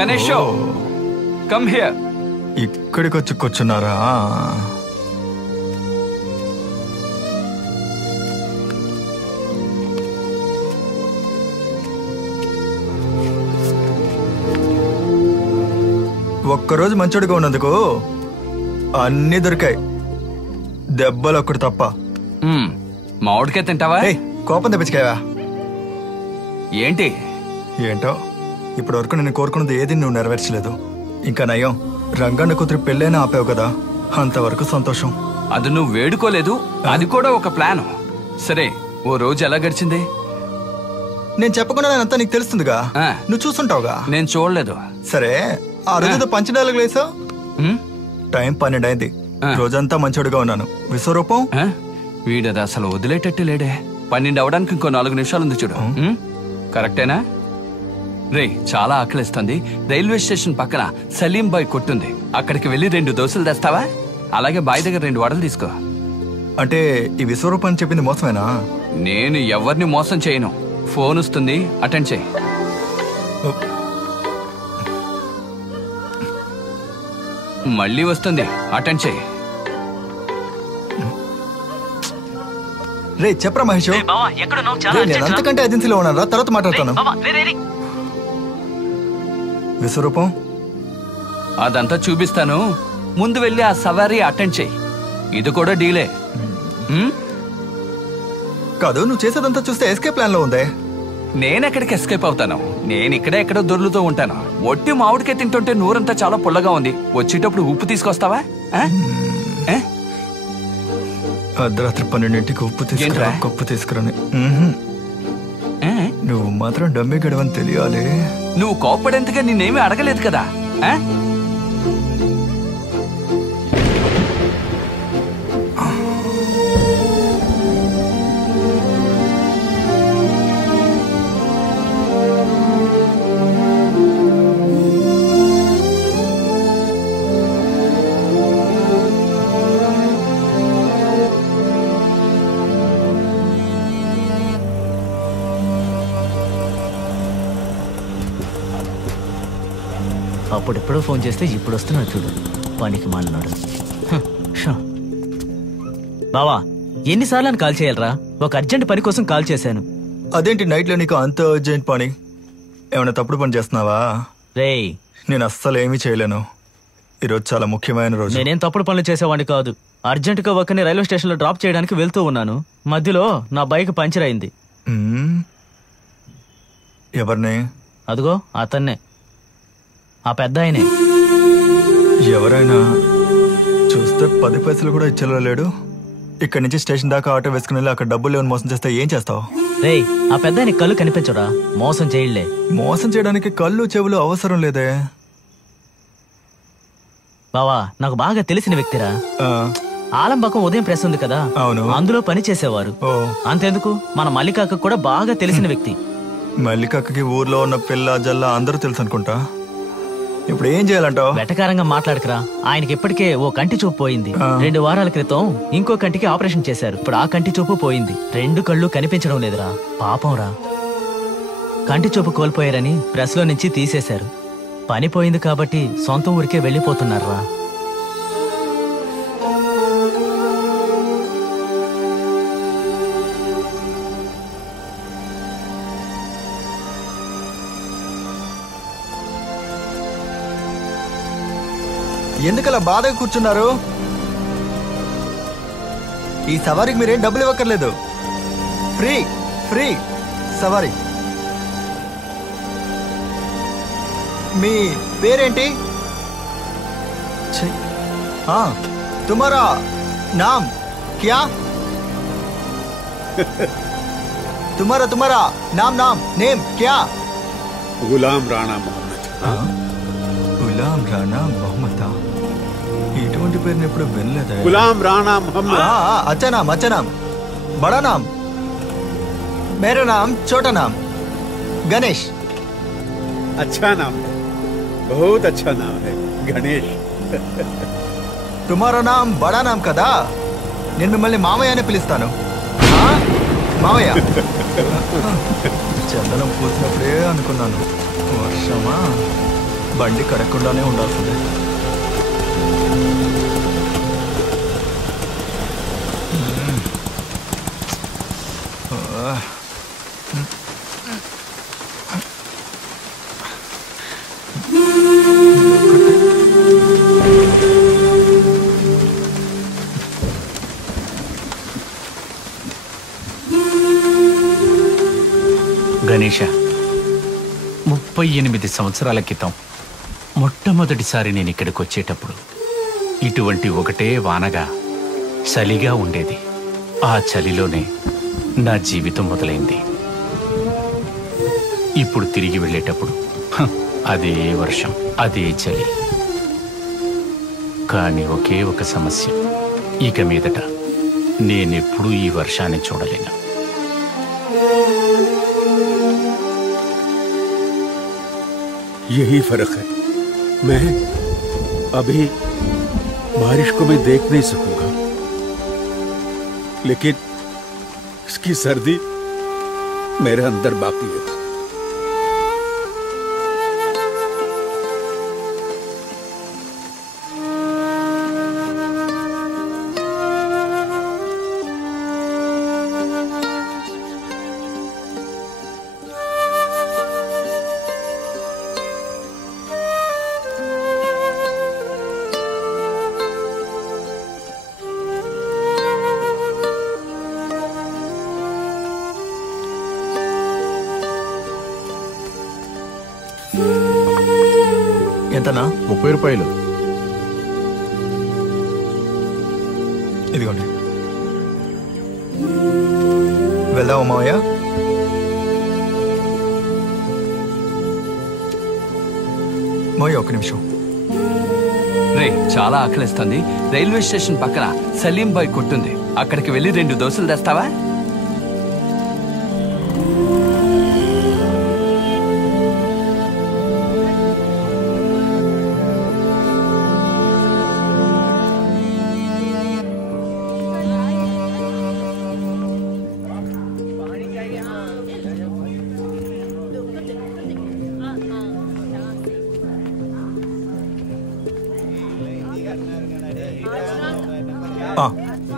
Ganesh come here. ఇక్కడికి వచ్చి కూర్చున్నారా? ఒక్కరోజు మంచోడిగా ఉన్నందుకు అన్ని దొరికాయి, దెబ్బలు ఒక్కడు తప్ప. మామిడికాయ తింటావా? కోపం తెప్పించుకావా? ఏంటి? ఏంటో ఇప్పటి వరకు నేను కోరుకున్నది ఏది నువ్వు నెరవేర్చలేదు. ఇంకా నయం, రంగన్న కూతురు పెళ్ళైనా ఆపావు కదా, అంతవరకు సంతోషం. అది నువ్వు వేడుకోలేదు, అది కూడా ఒక ప్లాన్. సరే, ఓ రోజు ఎలా గడిచింది? నేను చెప్పకుండా అంతా నీకు తెలుస్తుందిగా, నువ్వు చూస్తుంటావుగా. నేను చూడలేదు. సరే, ఆ రోజు పంచడాలకు లేసావు. టైం 12 అయింది. రోజంతా మంచోడుగా ఉన్నాను. విశ్వరూపం వీడది అసలు వదిలేటట్టు లేడే. 12 అవడానికి ఇంకో 4 నిమిషాలు ఉంది చూడు. కరెక్టేనా? రే, చాలా ఆకలిస్తుంది. రైల్వే స్టేషన్ పక్కన సలీం బాయ్ కొట్టుంది, అక్కడికి వెళ్ళి 2 దోశలు తెస్తావా? అలాగే బాయ్ దగ్గర 2 వడలు తీసుకో. అంటే ఈ విశ్వరూపం చెప్పింది మోసమేనా? నేను ఎవరిని మోసం చేయను. ఫోన్ వస్తుంది, అటెండ్ చేయి. మళ్ళీ వస్తుంది, అటెండ్ చేయి. రే చెప్పరా మహేష్, నేను అంతకంటే ఏజెన్సీలో ఉన్నారా, తర్వాత మాట్లాడతాను. విశ్వరూపం, అదంతా చూపిస్తాను, ముందు వెళ్ళి ఆ సవారీ అటెండ్ చేయి. ఇది కూడా డీలే కాదు. నువ్వు చేసేదంతా చూస్తే ఎస్కేప్ ప్లాన్ లో ఉందే. నేనెక్కడికి ఎస్కేప్ అవుతాను? నేను ఇక్కడే ఎక్కడో దొర్లుతూ ఉంటాను. ఒట్టి మామిడికాయ తింటుంటే నూరంతా చాలా పుల్లగా ఉంది. వచ్చేటప్పుడు ఉప్పు తీసుకొస్తావా? అర్ధరాత్రి 12ంటికి ఉప్పు తీసుకురా, కప్పు తీసుకురాని. నువ్వు మాత్రం డమ్మి గడవని తెలియాలి. నువ్వు కోప్పడేందుకే నేనేమీ అడగలేదు కదా. అప్పుడెప్పుడో ఫోన్ చేస్తే ఇప్పుడు వస్తున్నాడు చూడు, పనికి మాలినాడు. బావా, ఎన్నిసార్లు కాల్ చేయాలరా? ఒక అర్జెంట్ పని కోసం కాల్ చేశాను. అదేంటి నైట్లో నీకు అంత అర్జెంట్ పని? ఏమైనా తప్పుడు పని చేస్తున్నావా? రేయ్, నేను అస్సలు ఏమీ చేయలేను. ఈరోజు చాలా ముఖ్యమైన రోజు. నేనేం తప్పుడు పనులు చేసేవాడిని కాదు. అర్జెంటుగా ఒకరిని రైల్వే స్టేషన్లో డ్రాప్ చేయడానికి వెళ్తూ ఉన్నాను. మధ్యలో నా బైక్ పంచర్ అయింది. ఎవరిని? అదిగో అతన్నే, ఆ పెద్ద ఆయనే. ఎవరైనా చూస్తే 10 పైసలు కూడా ఇచ్చేలా లేడు. ఇక్కడి నుంచి స్టేషన్ దాకా ఆటో వేసుకుని వెళ్ళి అక్కడ డబ్బులు లేవని మోసం చేస్తే ఏం చేస్తావు? రేయ్, ఆ పెద్ద ఆయన కళ్ళు కనిపించడా? మోసం చేయలే. మోసం చేయడానికి కళ్ళు చెవులు అవసరం లేదే బావా. నాకు బాగా తెలిసిన వ్యక్తిరా. ఆలంబకం ఉదయం ప్రెస్ ఉంది కదా, అవును, అందులో పని చేసేవారు. అంతెందుకు, మన మల్లికాక కూడా బాగా తెలిసిన వ్యక్తి. మల్లికాకి ఊర్లో ఉన్న పిల్ల జల్ల అందరూ తెలుసు అనుకుంటా. ఇప్పుడు ఏం చేయాలంటావు? వెటకారంగా మాట్లాడకరా. ఆయనకి ఇప్పటికే ఓ కంటి చూపు పోయింది. 2 వారాల క్రితం ఇంకో కంటికి ఆపరేషన్ చేశారు. ఇప్పుడు ఆ కంటి చూపు పోయింది. 2 కళ్ళు కనిపించడం లేదురా. పాపం రా, కంటి చూపు కోల్పోయారని ప్రెస్ లో నుంచి తీసేశారు. పని పోయింది కాబట్టి సొంత ఊరికే వెళ్ళిపోతున్నారా. ఎందుకలా బాధగా కూర్చున్నారు? ఈ సవారీకి మీరేం డబ్బులు ఇవ్వక్కర్లేదు. ఫ్రీ ఫ్రీ సవారీ. మీ పేరేంటి? తుమారా నామ్ క్యా? తుమారా నామ్ నేమ్ క్యా? గులాం రాణా మొహమ్మద్. గులాం రాణా మొహమ్మద్? ఇటువంటి పేరుని ఎప్పుడు వినలేదా? గులాం రాణా మొహమ్మద్. अच्छा नाम बड़ा नाम. मेरा नाम छोटा नाम गणेश. अच्छा नाम है, बहुत अच्छा नाम है गणेश. तुम्हारा नाम बड़ा नाम కదా. నేను మిమ్మల్ని మామయ్య అని పిలుస్తాను. మామయ్య. చందనం పూసినప్పుడే అనుకున్నాను వర్షమా బండి కడగకుండానే ఉండాల్సిందే. గణేష, 38 సంవత్సరాల క్రితం మొట్టమొదటిసారి నేను ఇక్కడికి వచ్చేటప్పుడు ఇటువంటి ఒకటే వానగా చలిగా ఉండేది. ఆ చలిలోనే నా జీవితం మొదలైంది. ఇప్పుడు తిరిగి వెళ్ళేటప్పుడు అదే వర్షం, అదే చలి. కానీ ఒకే ఒక సమస్య, ఇక మీదట నేనెప్పుడూ ఈ వర్షాన్ని చూడలేను. यही फर्क है। मैं अभी बारिश को मैं देख नहीं सकूंगा, लेकिन इसकी सर्दी मेरे अंदर बाकी है। ఎంతనా? 30 రూపాయలు. ఇదిగోండి. వెళ్దామా మావయ్య? మావయ్య ఒక్క నిమిషం. రే చాలా ఆకలిస్తుంది. రైల్వే స్టేషన్ పక్కన సలీం బాయ్ కొట్టుంది, అక్కడికి వెళ్ళి 2 దోశలు తెస్తావా?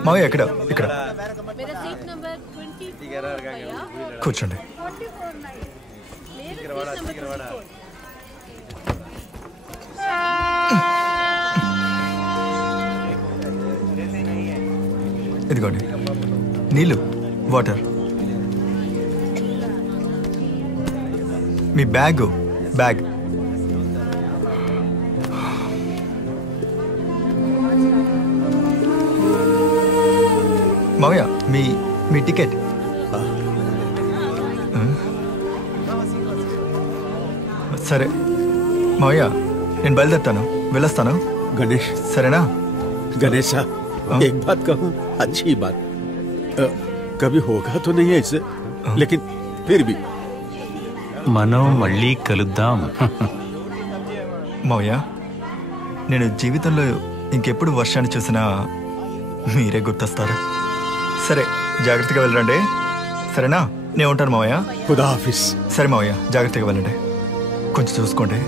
మావయ్య ఎక్కడ? ఇక్కడ मेरा सीट नंबर 24 కూర్చోండి. ఇదిగోండి నీళ్ళు, వాటర్. మీ బ్యాగ్. మావయ్య మీ టికెట్. సరే మావయ్య, నేను బయలుదేరుతాను, వెళ్ళొస్తాను. गणेश, సరేనా? गणेशा, एक बात कहूं, अच्छी बात। कभी होगा तो नहीं है इसे, लेकिन फिर भी మనం మళ్ళీ కలుద్దాం. మావయ్య, నేను జీవితంలో ఇంకెప్పుడు వర్షాన్ని చూసినా మీరే గుర్తొస్తారు. సరే జాగ్రత్తగా వెళ్ళండి. సరేనా? నేను ఉంటాను మావయ్య. खुदा हाफिज। సరే మావయ్య, జాగ్రత్తగా వెళ్ళండి, కొంచెం చూసుకోండి.